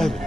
David.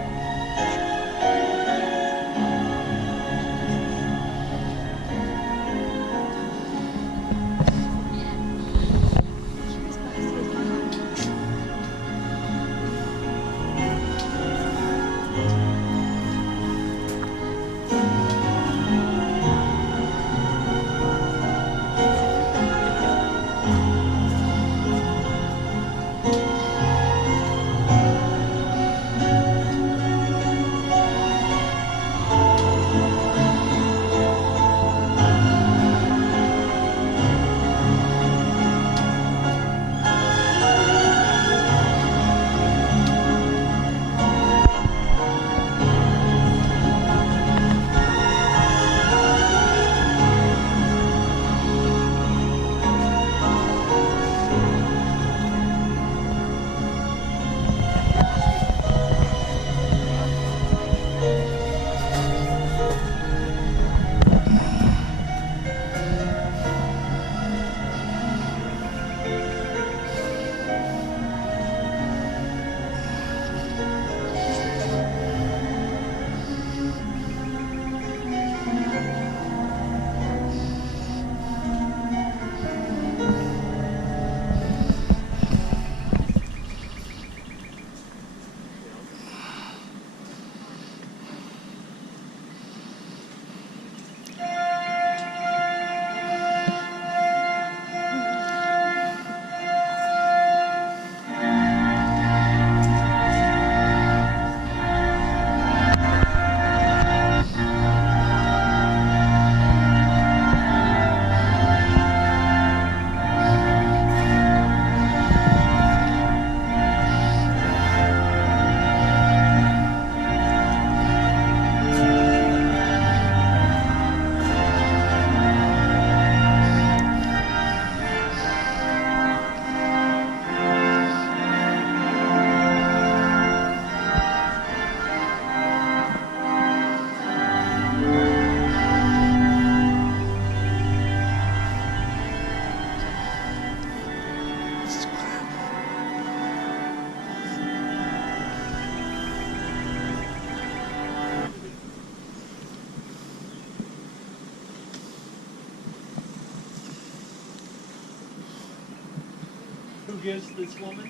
Who gives this woman?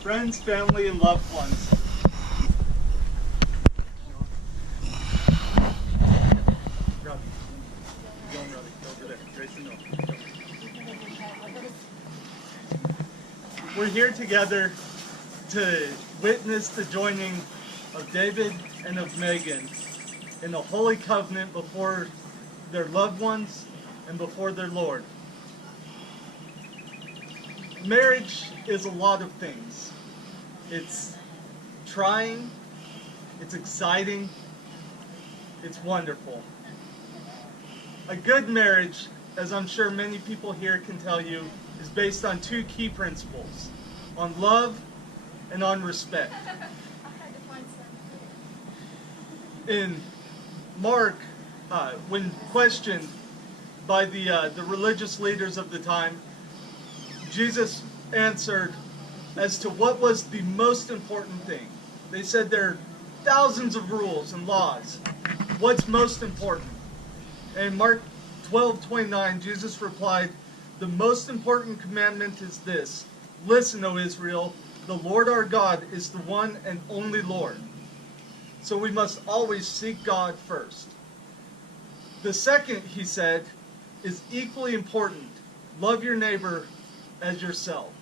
Friends, family, and loved ones. Robbie. Go on, Robbie. Go over there. Raise your nose. We're here together to witness the joining of David and of Megan in a holy covenant before their loved ones and before their Lord. Marriage is a lot of things. It's trying, it's exciting, it's wonderful. A good marriage, as I'm sure many people here can tell you, is based on two key principles: on love and on respect. In Mark, when questioned by the religious leaders of the time, Jesus answered as to what was the most important thing. They said there are thousands of rules and laws. What's most important? And Mark 12:29, Jesus replied, "The most important commandment is this: Listen, O Israel, the Lord our God is the one and only Lord." So we must always seek God first. The second, he said, is equally important. Love your neighbor as yourself.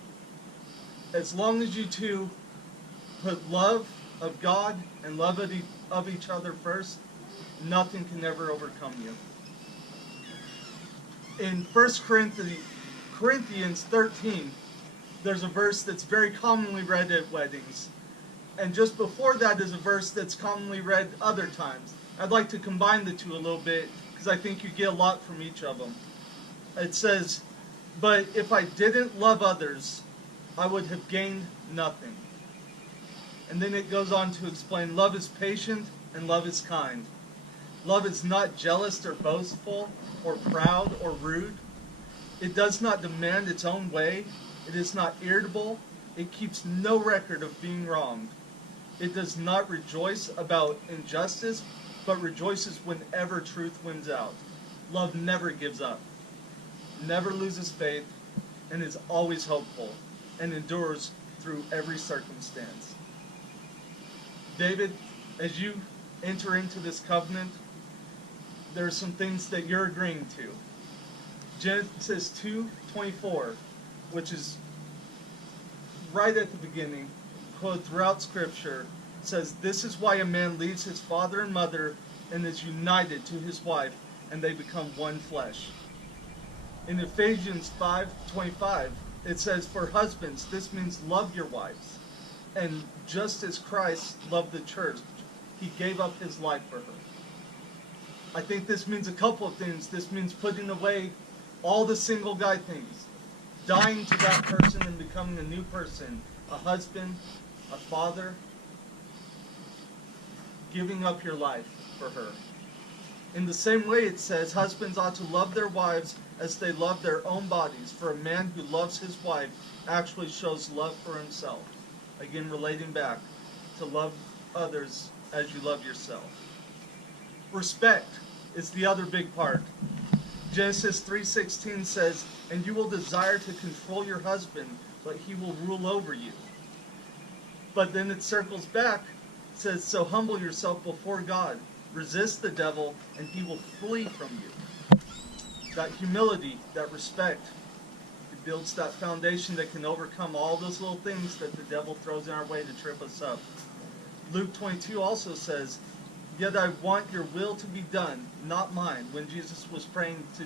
As long as you two put love of God and love of each other first, nothing can ever overcome you. In 1 Corinthians 13, there's a verse that's very commonly read at weddings. And just before that is a verse that's commonly read other times. I'd like to combine the two a little bit because I think you get a lot from each of them. It says, "But if I didn't love others, I would have gained nothing." And then it goes on to explain, love is patient and love is kind. Love is not jealous or boastful or proud or rude. It does not demand its own way. It is not irritable. It keeps no record of being wronged. It does not rejoice about injustice, but rejoices whenever truth wins out. Love never gives up, never loses faith, and is always hopeful, and endures through every circumstance. David, as you enter into this covenant, there are some things that you're agreeing to. Genesis 2:24, which is right at the beginning, quoted throughout Scripture, says, "This is why a man leaves his father and mother and is united to his wife, and they become one flesh." In Ephesians 5:25, it says, "For husbands, this means love your wives. And just as Christ loved the church, he gave up his life for her." I think this means a couple of things. This means putting away all the single guy things, dying to that person and becoming a new person, a husband, a father, giving up your life for her. In the same way, it says, husbands ought to love their wives as they love their own bodies, for a man who loves his wife actually shows love for himself. Again, relating back to love others as you love yourself. Respect is the other big part. Genesis 3:16 says, "And you will desire to control your husband, but he will rule over you." But then it circles back, says, "So humble yourself before God, resist the devil, and he will flee from you." That humility, that respect, it builds that foundation that can overcome all those little things that the devil throws in our way to trip us up. Luke 22 also says, "Yet I want your will to be done, not mine," when Jesus was praying to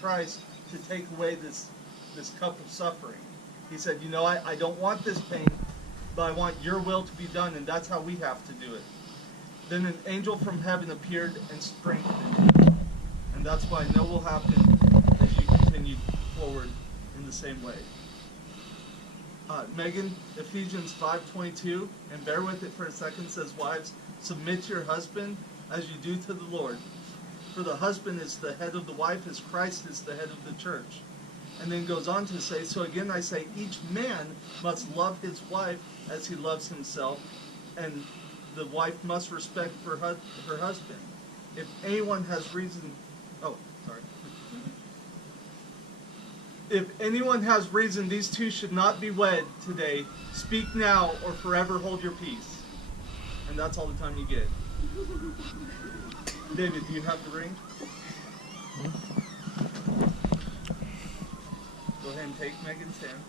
Christ to take away this cup of suffering. He said, I don't want this pain, but I want your will to be done, and that's how we have to do it. Then an angel from heaven appeared and strengthened him. And that's what I know will happen as you continue forward in the same way. Megan, Ephesians 5:22, and bear with it for a second, says, "Wives, submit to your husband as you do to the Lord. For the husband is the head of the wife, as Christ is the head of the church." And then goes on to say, "So again I say, each man must love his wife as he loves himself, and the wife must respect her husband. If anyone has reason..." "If anyone has reason these two should not be wed today, speak now or forever hold your peace." And that's all the time you get. David, do you have the ring? Go ahead and take Megan's hand.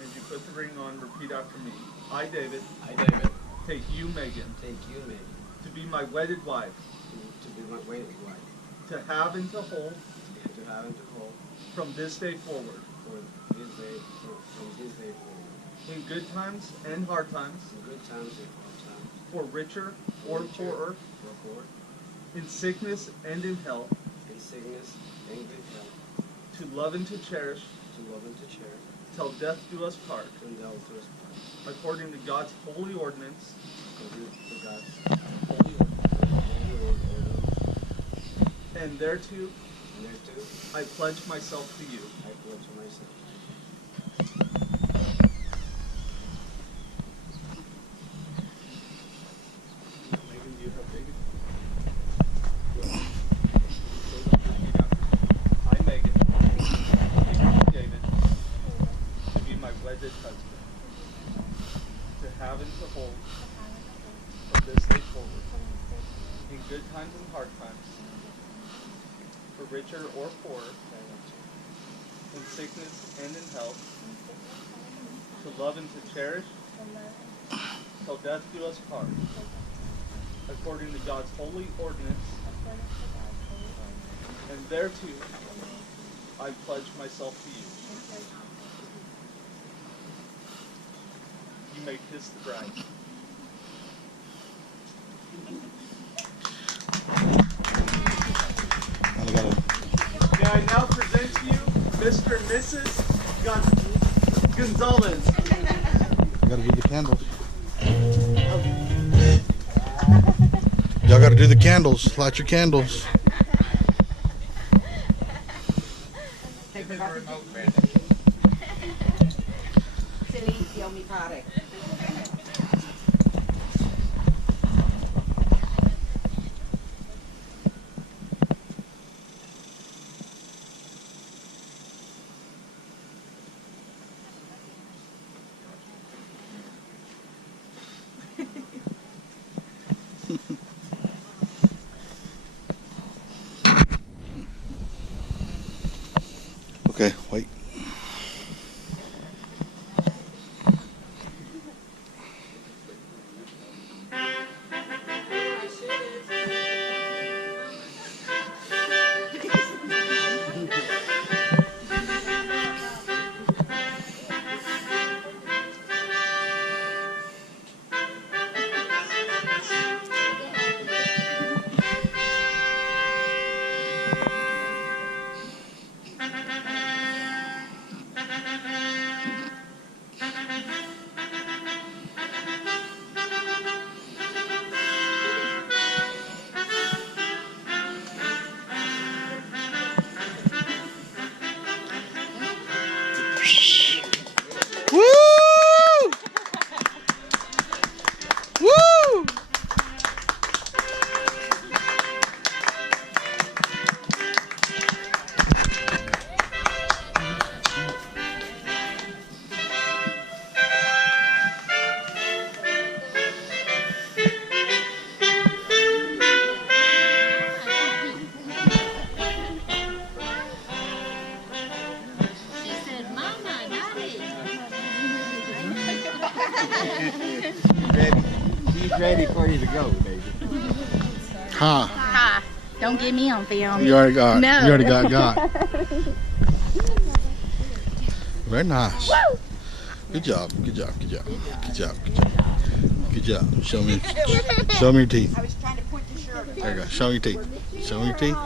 As you put the ring on, repeat after me. I, David. I, David. Take you, Megan. Take you, Megan. To be my wedded wife. To be my wedded wife. To have and to hold. And to have and to hold. From this day forward. From this day forward. In good times and hard times. In good times and hard times. For richer or poorer. For poor. In sickness and in health. In sickness and in health. To love and to cherish. To love and to cherish. Till death do us part. Till death do us part. According to God's holy ordinance. According to God's holy ordinance. And thereto. I pledge myself to you. I pledge myself. Megan, do you have David? I, Megan, David, to be my wedded husband, to have and to hold from this day forward, in good times and hard times, for richer or poorer, in sickness and in health, to love and to cherish, till death do us part, according to God's holy ordinance, and thereto I pledge myself to you. You may kiss the bride. May I now present to you Mr. and Mrs. Gonzales. I gotta get the candles. Y'all gotta Gotta do the candles. Light your candles. Silenzio, mi pare. Okay, wait. Woo! Woo! She said, Mama, Daddy. He's ready for you to go, baby. Huh? Ha. Don't get me on film. You already got. No. You already got. Very nice. Good job. Good job. Good job. Good job. Good job. Good job. Show me. Show me your teeth. I was trying to point the shirt. There you go. Show me your teeth. Show me your teeth.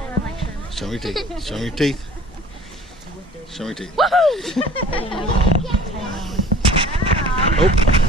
Show me your teeth. Show me your teeth. Show me your teeth. Oh.